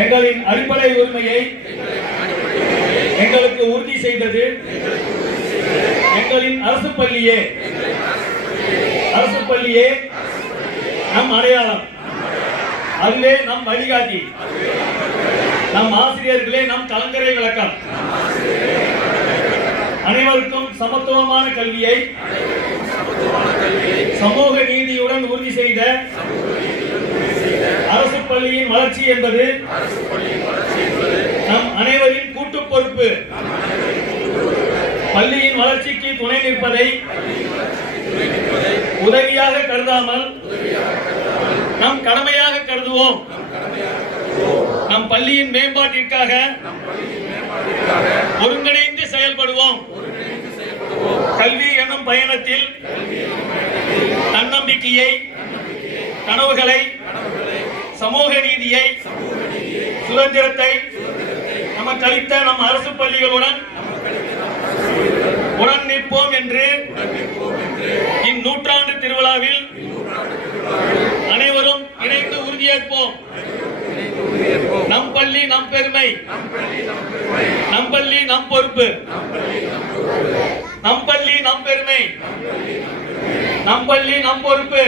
எங்களின் அடிப்படை உரிமையை எங்களுக்கு உறுதி செய்தது எங்களின் அரசு பள்ளியே. அரசு பள்ளியே நம் அடையாளம். அதுவே நம் வழிகாட்டி. நம் ஆசிரியர்களே நம் கலங்கரை விளக்கம். அனைவருக்கும் சமத்துவமான கல்வியை சமூக நீதியுடன் உறுதி செய்த அரசு பள்ளியின் வளர்ச்சி என்பது நம் அனைவரின் கூட்டு பொறுப்பு. பள்ளியின் வளர்ச்சிக்கு துணை நிற்பதை உதவியாக கருதாமல் நம் கடமையாக கருதுவோம். நம் பள்ளியின் மேம்பாட்டிற்காக ஒருங்கிணைந்து செயல்படுவோம். கல்வி என்னும் பயணத்தில் தன்னம்பிக்கையை கனவுகளை நீதியை சுதந்திரத்தை நமக்கு அளித்த நம் அரசு பள்ளிகளுடன் உடன் நிற்போம் என்று இந்நூற்றாண்டு திருவிழாவில் அனைவரும் இணைந்து உறுதியேற்போம். நம் பள்ளி நம் பெருமை. நம் பள்ளி நம் பொறுப்பு. நம் பள்ளி நம் பெருமை. நம் பள்ளி நம் பொறுப்பு.